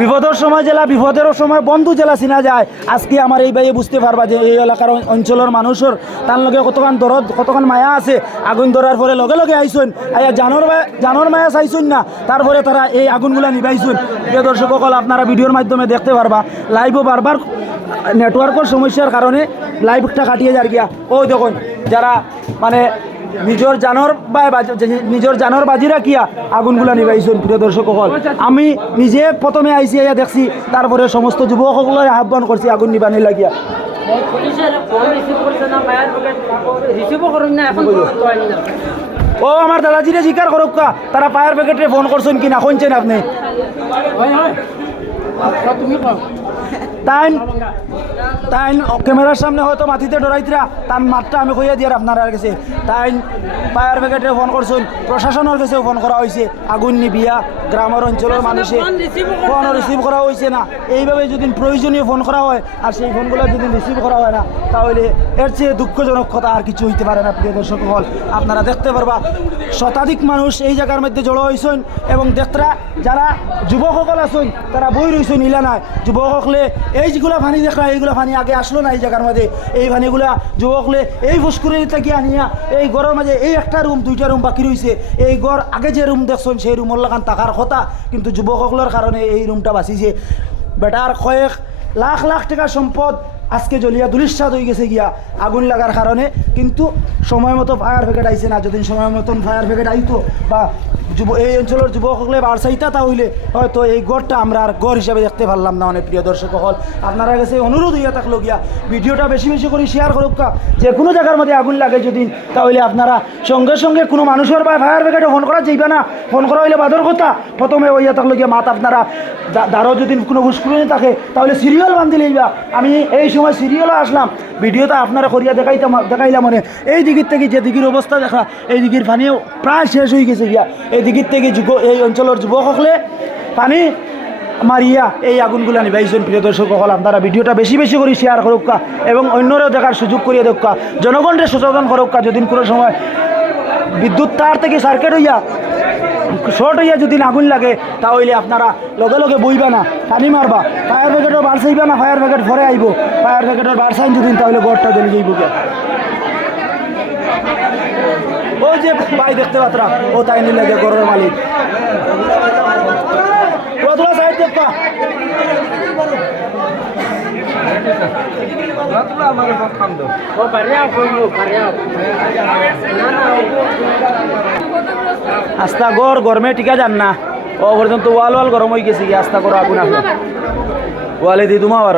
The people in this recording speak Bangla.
বিপদের সময় জেলা, বিপদেরও সময় বন্ধু জেলা চিনা যায়। আজকে আমার এই বাইয়ে বুঝতে পারবা যে এই এলাকার অঞ্চলের মানুষের তার লগে কতক্ষণ দরদ, কতক্ষণ মায়া আছে। আগুন ধরার পরে লগে লগে আইসুন, আয়া জানোর মায়া চাইছুন না, তারপরে তারা এই আগুনগুলা নিভাইছুন। প্রিয় দর্শক সকল, আপনারা ভিডিওর মাধ্যমে দেখতে পারবা। লাইভও বারবার নেটওয়ার্কের সমস্যার কারণে লাইভটা কাটিয়ে যার গিয়া। ও দেখুন যারা মানে নিজের জানোর বাজিরা কিয়া আগুনগুলা নিভাইছেন। প্রিয় দর্শক সকল, আমি নিজে প্রথমে আইসি আইয়া দেখছি, তারপরে সমস্ত যুবকসকলের আহ্বান করছি আগুন নিবানি লাগিয়া। ও আমার দাদাজিরে স্বীকার করুক, তারা ফায়ার ব্রিগেডে ফোন করছেন কি না শুনছেন আপনি? তাই ক্যামেরার সামনে হয়তো মাটিতে ডরাইতরা, তার মাঠটা আমি কইয়া দিয়ার আপনার কাছে। তাই ফায়ার ব্রিগেডে ফোন করছেন, প্রশাসনের কাছেও ফোন করা হয়েছে আগুন নিবিয়া। গ্রামের অঞ্চলের মানুষে ফোন রিসিভ করা হয়েছে না। এইভাবে যদি প্রয়োজনীয় ফোন করা হয় আর সেই ফোনগুলো যদি রিসিভ করা হয় না, তাহলে এর চেয়ে দুঃখজনক কথা আর কিছু হইতে পারে না। প্রিয় দর্শক হল, আপনারা দেখতে পারবা শতাধিক মানুষ এই জায়গার মধ্যে জড়ো হয়েছেন এবং দেখতরা যারা যুবকসকল আছেন তারা বই রয়েছেন ইলা নাই। যুবকসকলে এই যেগুলো পানি দেখরা, এইগুলো পানি আগে আসলো না এই জায়গার মধ্যে। এই পানিগুলা যুবকলে এই ফুসকুরির থেকে আনিয়া এই ঘরের মাঝে এই একটা রুম, দুইটা রুম বাকি রয়েছে। এই ঘর আগে যে রুম দেখছেন সেই রুমের লাগান থাকার কথা, কিন্তু যুবকসকলের কারণে এই রুমটা বাঁচিছে। বেটার কয়েক লাখ লাখ টাকার সম্পদ আজকে জ্বলিয়া দুলিশ্বাদ হয়ে গেছে গিয়া আগুন লাগার কারণে। কিন্তু সময় মতো ফায়ার ব্রিগেড আইছে না। যদি সময় মতন ফায়ার ব্রিগেড আইতো বা এই অঞ্চলের যুবকসকলে বাড়সাইতা, তাহলে হয়তো এই গড়টা আমরা আর গড় হিসাবে দেখতে পারলাম না। অনেক প্রিয় দর্শক হল, আপনারা কাছে অনুরোধ হইয়া থাকলো গিয়া ভিডিওটা বেশি বেশি করে শেয়ার করুক। যে কোনো জায়গার মধ্যে আগুন লাগে যদি, তাহলে আপনারা সঙ্গে সঙ্গে কোনো মানুষের বা ফায়ার ব্রিগেডে ফোন করা যাইবা না। ফোন করা হইলে বাদর কথা, প্রথমে হইয়া থাকলো গিয়া মাত আপনারা দারো যদি কোনো ঘুষখুরি থাকে তাহলে সিরিয়াল বান্ধি লইবা। আমি এই সময় সিরিয়ালও আসলাম, ভিডিওটা আপনারা করিয়া দেখাইলাম। মানে এই দিকের থেকে যে দিকের অবস্থা দেখা, এই দিকের পানিও প্রায় শেষ হয়ে গেছে গিয়া। এই দিকের থেকে এই অঞ্চলের যুবকসকলে পানি মারিয়া এই আগুনগুলা নিভাইছেন। প্রিয় দর্শক সকল, আপনারা ভিডিওটা বেশি বেশি করে শেয়ার করুক এবং অন্যরাও দেখার সুযোগ করিয়ে দেখ, জনগণকে সচেতন করুক। যদি কোনো সময় বিদ্যুৎ তার থেকে সার্কিট হইয়া শর্ট হইয়া যদি আগুন লাগে, তাহলে আপনারা লগে লগে বইবা না, পানি মারবা। ফায়ার ব্রিগেডও বাড়ছাইবা না, ফায়ার ব্রিগেড পরে আইব। ফায়ার ব্রিগেডের বাড়ছাইন যদি, তাহলে গড়টা জ্বলে যাইব। ওই যে ভাই দেখতে পাত্রা, ও তাই নিলে যে গড়ের মালিক। সাইড দেখবা আস্তা গরমে টিকা যান না। ও পর্যন্ত ওয়াল গরম হয়ে গেছে আস্তা করো আগুন আসলো ওয়ালে দি তোমার